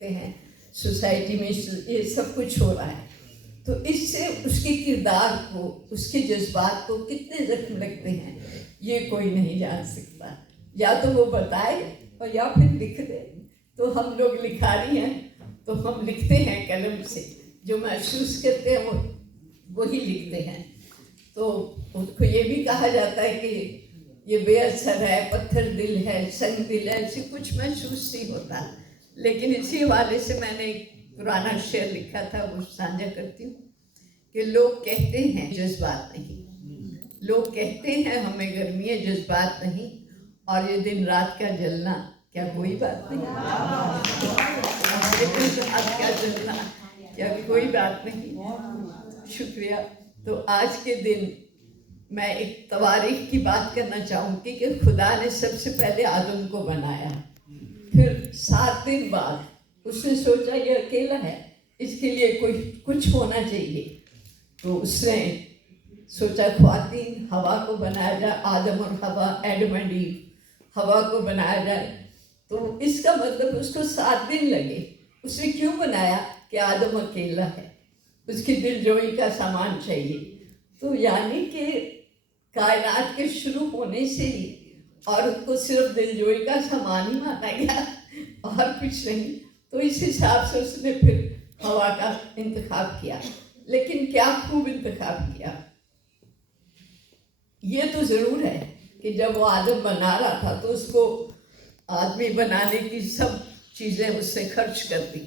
ہیں سوسائٹی میں یہ سب کچھ ہو رہا ہے، تو اس سے اس کے کردار کو، اس کے جذبات کو کتنے زخم لگتے ہیں یہ کوئی نہیں جان سکتا. یا تو وہ بتائے اور یا پھر لکھ دے. تو ہم لوگ لکھاری ہیں تو ہم لکھتے ہیں قلم سے، جو محسوس کرتے ہیں وہ وہی لکھتے ہیں. تو اس کو یہ بھی کہا جاتا ہے کہ یہ بے اثر ہے، پتھر دل ہے، سنگ دل ہے، ایسے کچھ محسوس نہیں ہوتا. لیکن اسی حوالے سے میں نے ایک پرانا شعر لکھا تھا، وہ سانجھا کرتی ہوں کہ لوگ کہتے ہیں جذبات نہیں، لوگ کہتے ہیں ہمیں گرمی ہے جذبات نہیں، اور یہ دن رات کا جلنا کیا کوئی بات نہیں، یہ دن رات کا جلنا کیا کوئی بات نہیں. شکریہ. تو آج کے دن میں ایک تواریخ کی بات کرنا چاہوں گی کہ خدا نے سب سے پہلے آدم کو بنایا، پھر 7 دن بعد اس نے سوچا یہ اکیلا ہے، اس کے لیے کچھ ہونا چاہیے. تو اس نے سوچا خواتین ہوا کو بنایا جائے، آدم اور ہوا، ایڈم اینڈ ایو، ہوا کو بنایا جائے. تو اس کا مطلب اس کو 7 دن لگے. اس نے کیوں بنایا؟ کہ آدم اکیلا ہے، اس کی دل جوئی کا سامان چاہیے. تو یعنی کہ کائنات کے شروع ہونے سے ہی عورت کو صرف دل جوئی کا سامان ہی مانا گیا اور کچھ نہیں. تو اس حساب سے اس نے پھر ہوا کا انتخاب کیا. لیکن کیا خوب انتخاب کیا. یہ تو ضرور ہے کہ جب وہ آدم بنا رہا تھا تو اس کو آدمی بنانے کی سب چیزیں اس سے خرچ کر دی،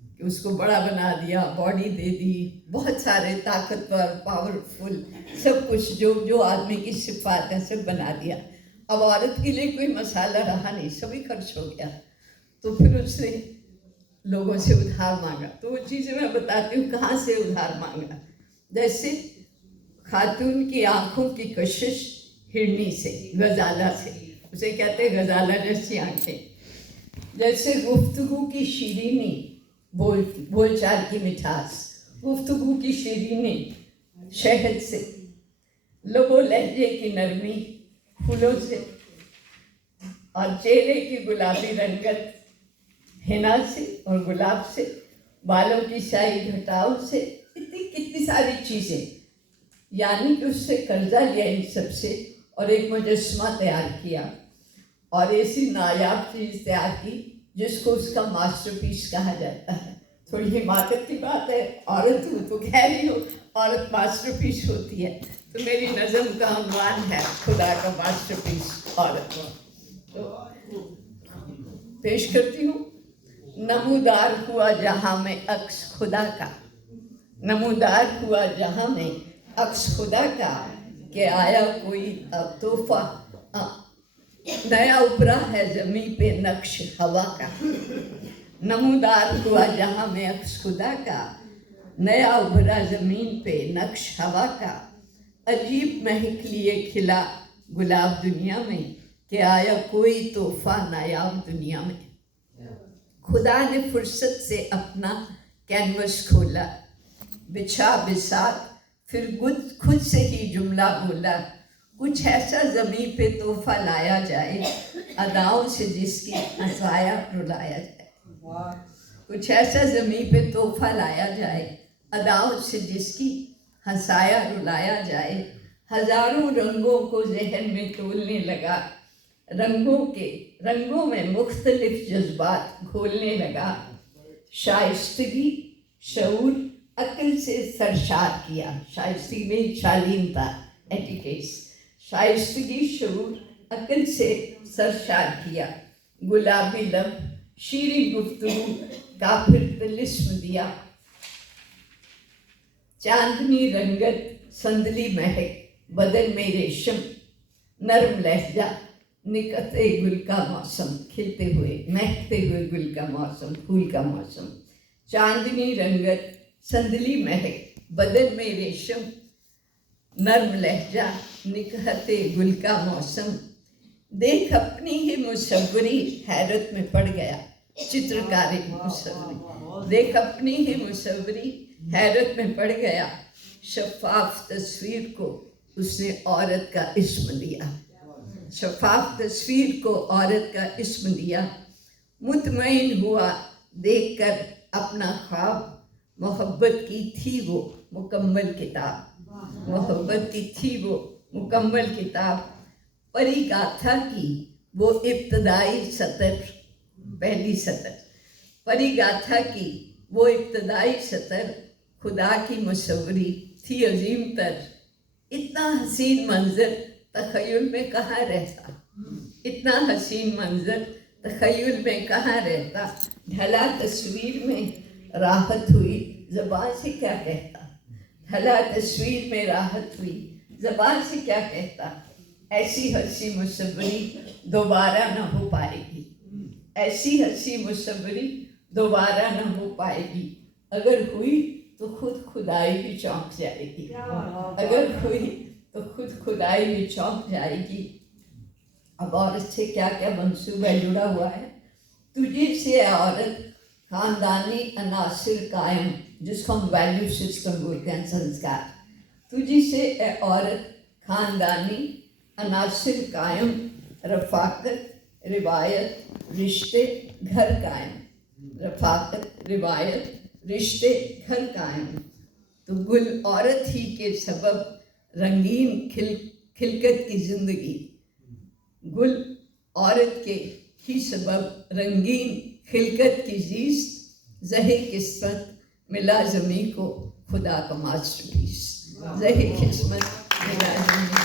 کہ اس کو بڑا بنا دیا، باڈی دے دی، بہت سارے طاقتور، پاورفل، سب کچھ جو آدمی کی صفات ہے سب بنا دیا. اب عورت کے لیے کوئی مسئلہ رہا نہیں، سبھی خرچ ہو گیا. تو پھر اس نے لوگوں سے ادھار مانگا. تو وہ چیزیں میں بتاتی ہوں کہاں سے ادھار مانگا. جیسے خاتون کی آنکھوں کی کشش ہرنی سے، غزالہ سے، اسے کہتے ہیں غزالہ جیسی آنکھیں. جیسے گفتگو کی شیرینی، بول چال کی مٹھاس، گفتگو کی شیرینی شہد سے، لب و لہجے کی نرمی پھولوں سے، اور چہرے کی گلابی رنگت حنا سے اور گلاب سے، بالوں کی سیاہی گھٹاؤ سے، کتنی ساری چیزیں. یعنی کہ اس سے قرضہ لیا ان سب سے اور ایک مجسمہ تیار کیا، اور ایسی نایاب چیز تیار کی جس کو اس کا ماسٹر پیس کہا جاتا ہے. تھوڑی حماقت کی بات ہے، عورت ہوں تو کہہ رہی ہو عورت ماسٹر پیس ہوتی ہے. تو میری نظم کا عنوان ہے خدا کا ماسٹر پیس عورت. تو پیش کرتی ہوں. نمودار ہوا جہاں میں عکس خدا کا، نمودار ہوا جہاں میں عکس خدا کا، کہ آیا کوئی اب تحفہ نیا ابھرا ہے زمین پہ نقش ہوا کا. نمودار ہوا جہاں میں عکس خدا کا، نیا ابھرا زمین پہ نقش ہوا کا. عجیب مہک لیے کھلا گلاب دنیا میں، کہ آیا کوئی تحفہ نایاب دنیا میں. خدا نے فرصت سے اپنا کینوس کھولا، بچھا بساط پھر خود سے ہی جملہ بولا. کچھ ایسا زمین پہ تحفہ لایا جائے، اداؤں سے جس کی ہنسایا رلایا جائے. کچھ ایسا زمین پہ تحفہ لایا جائے، اداؤں سے جس کی ہنسایا رلایا جائے. ہزاروں رنگوں کو ذہن میں تولنے لگا، رنگوں میں مختلف جذبات گھولنے لگا. شائستگی شعور عقل سے سرشار کیا. شائستگی میں شالینتا، ایٹیکیٹس. شائستگی شعور عقل سے سرشار کیا. گلابی لب شیریں گفتگو کا پھر طلسم دیا. چاندنی رنگت سندلی مہک بدن میں ریشم، نرم لہجہ نکتے گل کا موسم، کھلتے ہوئے مہکتے ہوئے گل کا موسم، پھول کا موسم. چاندنی رنگت سندلی مہک بدن میں ریشم، نرم لہجہ نکہتے گل کا موسم. دیکھ اپنی ہی مصوری حیرت میں پڑ گیا. چترکاری مصوری، دیکھ اپنی ہی مصوری حیرت میں پڑ گیا. شفاف تصویر کو اس نے عورت کا اسم دیا. شفاف تصویر کو عورت کا اسم دیا. مطمئن ہوا دیکھ کر اپنا خواب، محبت کی تھی وہ مکمل کتاب، محبت کی تھی وہ مکمل کتاب، پری گاتھا کی وہ ابتدائی سطر، پہلی سطر، پری گاتھا کی وہ ابتدائی سطر، خدا کی مصوری تھی عظیم تر، اتنا حسین منظر تخیل میں کہاں رہتا، اتنا حسین منظر تخیل میں کہاں رہتا، ڈھلا تصویر میں راحت ہوئی زبان سے کیا کہتا، ڈھلا تصویر میں راحت ہوئی زبان سے کیا کہتا، ایسی ہنسی مصوری دوبارہ نہ ہو پائے گی، ایسی ہنسی مصوری دوبارہ نہ ہو پائے گی، اگر ہوئی تو خود خدائی بھی چونک جائے گی، اگر ہوئی تو خود خدائی بھی چونک جائے گی۔ اب عورت سے کیا کیا منصوبہ جڑا ہوا ہے؟ تجھے سے اے عورت خاندانی عناصر قائم، جس کو ہم ویلیو سسٹم بولتے ہیں، سنسکار، تجھے سے اے عورت خاندانی عناصر قائم، رفاقت روایت رشتے گھر قائم، رفاقت روایت رشتے گھر قائم، تو گل عورت ہی کے سبب رنگین خلقت کی زندگی، گل عورت کے ہی سبب رنگین خلقت کی زیست، زہے قسمت ملا زمیں کو خدا کا ماسٹر پیس، زہے قسمت ملا زمیں